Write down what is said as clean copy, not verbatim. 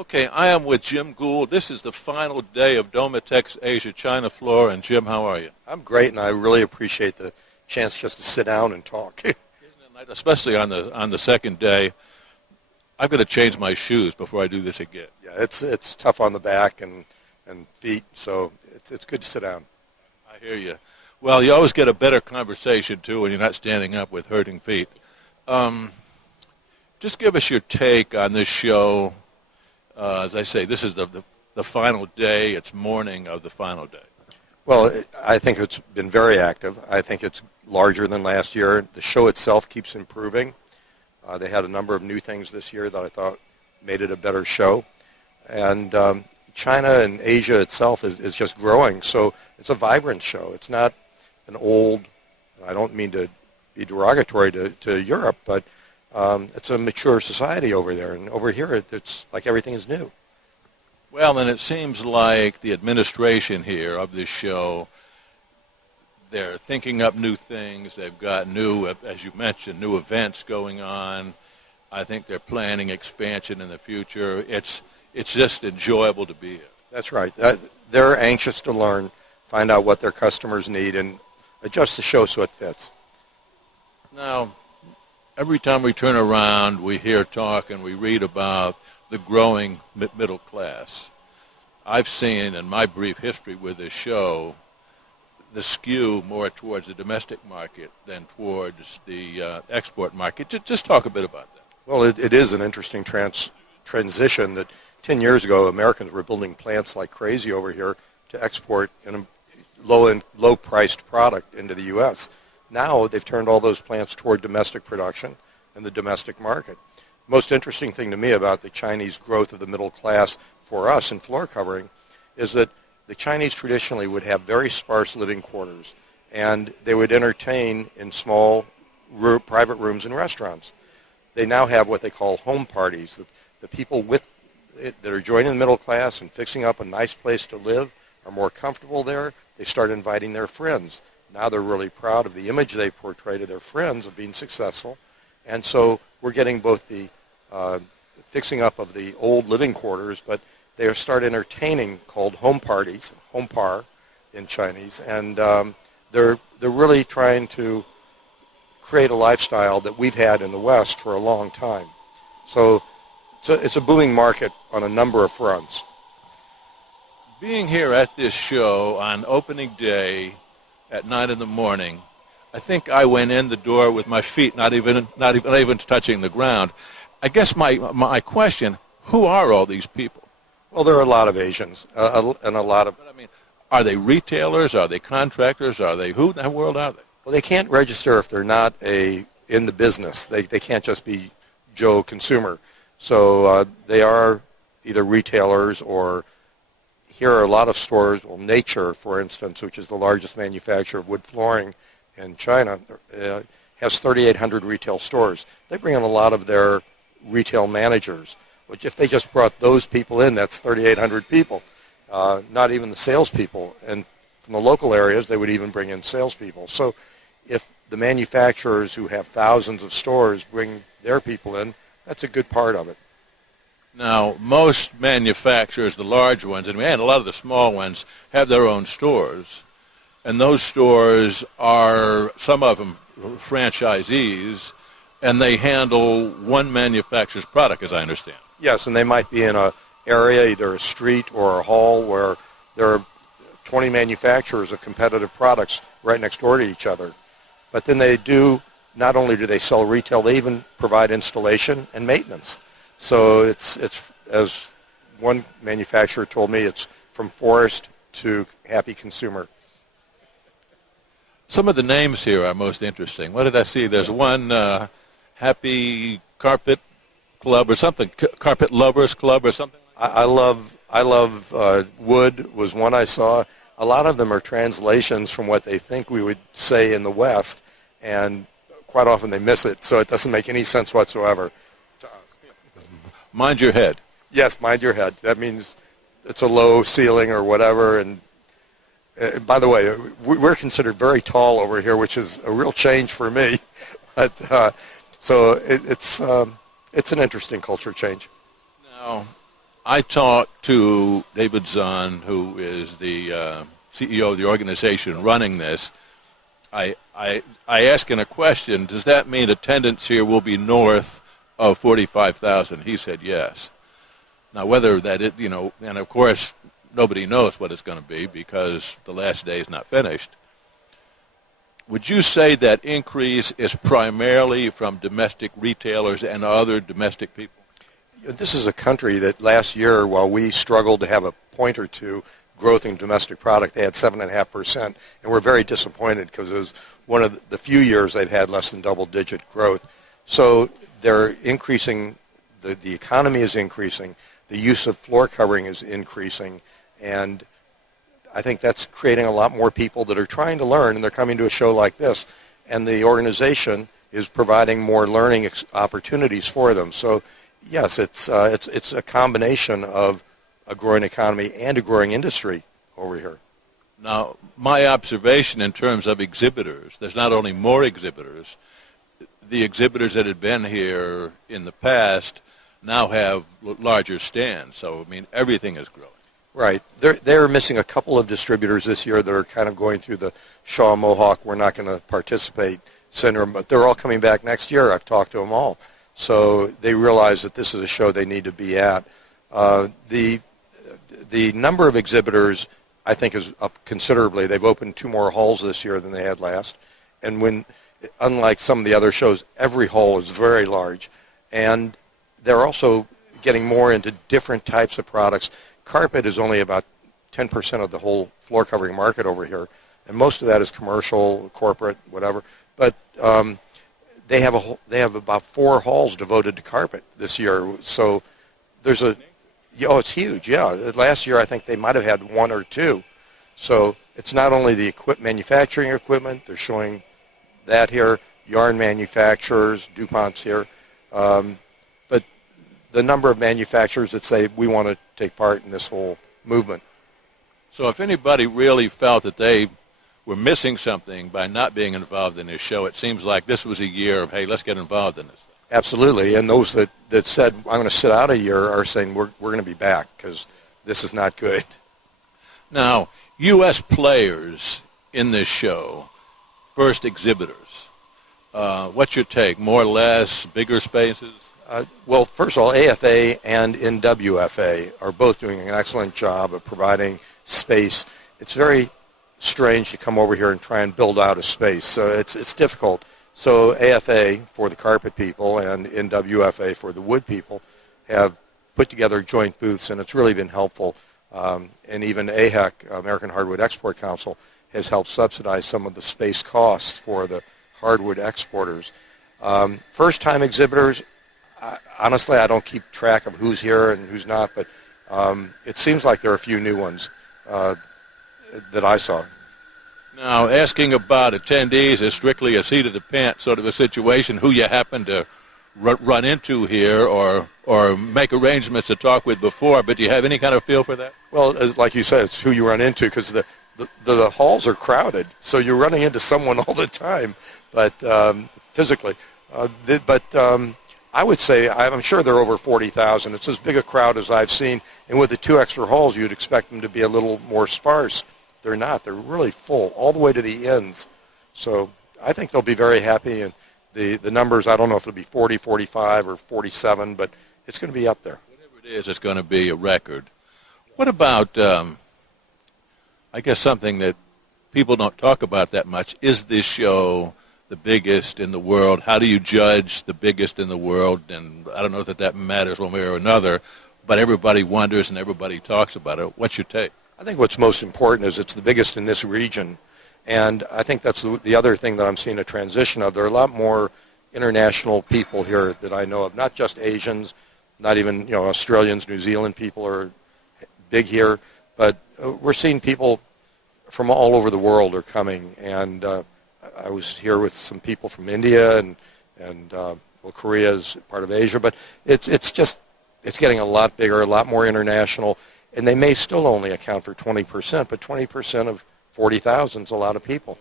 Okay, I am with Jim Gould. This is the final day of Domotex Asia ChinaFloor. And Jim, how are you? I'm great, and I really appreciate the chance just to sit down and talk. Isn't it nice? Especially on the second day. I've got to change my shoes before I do this again. Yeah, it's tough on the back and feet, so it's good to sit down. I hear you. Well, you always get a better conversation, too, when you're not standing up with hurting feet. Just give us your take on this show. As I say, this is the final day. It's morning of the final day. Well, I think it's been very active. I think it's larger than last year. The show itself keeps improving. They had a number of new things this year that I thought made it a better show. And China and Asia itself is just growing. So it's a vibrant show. It's not an old, I don't mean to be derogatory to Europe, but it's a mature society over there. And over here, it's like everything is new. Well, and it seems like the administration here of this show, they're thinking up new things. They've got new, as you mentioned, new events going on. I think they're planning expansion in the future. It's just enjoyable to be here. That's right. They're anxious to learn, find out what their customers need, and adjust the show so it fits. Now, every time we turn around, we hear talk and we read about the growing middle class. I've seen in my brief history with this show the skew more towards the domestic market than towards the export market. Just talk a bit about that. Well, it is an interesting transition that 10 years ago, Americans were building plants like crazy over here to export in a low-priced product into the U.S. Now they've turned all those plants toward domestic production and the domestic market. Most interesting thing to me about the Chinese growth of the middle class for us in floor covering is that the Chinese traditionally would have very sparse living quarters, and they would entertain in small private rooms in restaurants. They now have what they call home parties. The people that are joining the middle class and fixing up a nice place to live are more comfortable there. They start inviting their friends. Now they're really proud of the image they portray to their friends of being successful. And so we're getting both the fixing up of the old living quarters, but they start entertaining called home parties, home par in Chinese, and they're really trying to create a lifestyle that we've had in the West for a long time. So it's a booming market on a number of fronts. Being here at this show on opening day at 9 in the morning, I think I went in the door with my feet not even touching the ground. I guess my question, who are all these people? Well, there are a lot of Asians and a lot of... But I mean, are they retailers? Are they contractors? Are they, who in the world are they? Well, they can't register if they're not in the business. They can't just be Joe consumer. So they are either retailers or here are a lot of stores. Well, Nature, for instance, which is the largest manufacturer of wood flooring in China, has 3,800 retail stores. They bring in a lot of their retail managers, which if they just brought those people in, that's 3,800 people, not even the salespeople. And from the local areas, they would even bring in salespeople. So if the manufacturers who have thousands of stores bring their people in, that's a good part of it. Now, most manufacturers, the large ones, and a lot of the small ones, have their own stores. And those stores are, some of them, franchisees, and they handle one manufacturer's product, as I understand. Yes, and they might be in an area, either a street or a hall, where there are 20 manufacturers of competitive products right next door to each other. But then they do, not only do they sell retail, they even provide installation and maintenance. So it's as one manufacturer told me, it's from forest to happy consumer. Some of the names here are most interesting. What did I see? There's one Happy Carpet Club or something, Carpet Lovers Club or something. I love Wood was one I saw. A lot of them are translations from what they think we would say in the West, and quite often they miss it, so it doesn't make any sense whatsoever. Mind your head. Yes, mind your head. That means it's a low ceiling or whatever. And by the way, we're considered very tall over here, which is a real change for me. But so it's an interesting culture change. Now, I talked to David Zahn, who is the CEO of the organization running this. I asked him a question, does that mean attendance here will be north of 45,000? He said yes. Now, whether that is, and of course, nobody knows what it's going to be because the last day is not finished. Would you say that increase is primarily from domestic retailers and other domestic people? This is a country that last year, while we struggled to have a point or two growth in domestic product, they had 7.5%, and we're very disappointed because it was one of the few years they've had less than double-digit growth. So they're increasing, the economy is increasing, the use of floor covering is increasing, and I think that's creating a lot more people that are trying to learn, and they're coming to a show like this, and the organization is providing more learning opportunities for them. So yes, it's a combination of a growing economy and a growing industry over here. Now, my observation in terms of exhibitors, there's not only more exhibitors, the exhibitors that had been here in the past now have larger stands. So, I mean, everything is growing. Right. They're missing a couple of distributors this year that are kind of going through the Shaw Mohawk, we're not going to participate syndrome, but they're all coming back next year. I've talked to them all. So they realize that this is a show they need to be at. The number of exhibitors, I think, is up considerably. They've opened 2 more halls this year than they had last. And unlike some of the other shows, every hall is very large. And they're also getting more into different types of products. Carpet is only about 10% of the whole floor covering market over here. And most of that is commercial, corporate, whatever. But they have about 4 halls devoted to carpet this year. So there's it's huge, yeah. Last year I think they might have had 1 or 2. So it's not only the manufacturing equipment, they're showing that here, yarn manufacturers, DuPont's here, but the number of manufacturers that say we want to take part in this whole movement. So if anybody really felt that they were missing something by not being involved in this show, it seems like this was a year of, hey, let's get involved in this thing. Absolutely, and those that said, I'm going to sit out a year are saying we're going to be back because this is not good. Now, U.S. players in this show, first exhibitors, what's your take? More or less, bigger spaces? Well, first of all, AFA and NWFA are both doing an excellent job of providing space. It's very strange to come over here and try and build out a space, so it's difficult. So AFA for the carpet people and NWFA for the wood people have put together joint booths, and it's really been helpful. And even AHEC, American Hardwood Export Council, has helped subsidize some of the space costs for the hardwood exporters. First-time exhibitors, honestly, I don't keep track of who's here and who's not, but it seems like there are a few new ones that I saw. Now, asking about attendees is strictly a seat of the pants sort of a situation, who you happen to run into here or make arrangements to talk with before, but do you have any kind of feel for that? Well, like you said, it's who you run into because the halls are crowded, so you're running into someone all the time, but physically. I would say, I'm sure there are over 40,000. It's as big a crowd as I've seen, and with the 2 extra halls, you'd expect them to be a little more sparse. They're not. They're really full all the way to the ends. So I think they'll be very happy, and the numbers, I don't know if it'll be 40, 45, or 47, but it's going to be up there. Whatever it is, it's going to be a record. What about, I guess something that people don't talk about that much, is this show the biggest in the world? How do you judge the biggest in the world? And I don't know that matters one way or another, but everybody wonders and everybody talks about it. What's your take? I think what's most important is it's the biggest in this region. And I think that's the other thing that I'm seeing a transition of. There are a lot more international people here that I know of, not just Asians, not even Australians, New Zealand people are big here, but we're seeing people from all over the world are coming. And I was here with some people from India and Korea is part of Asia, but it's getting a lot bigger, a lot more international. And they may still only account for 20%, but 20% of 40,000 is a lot of people.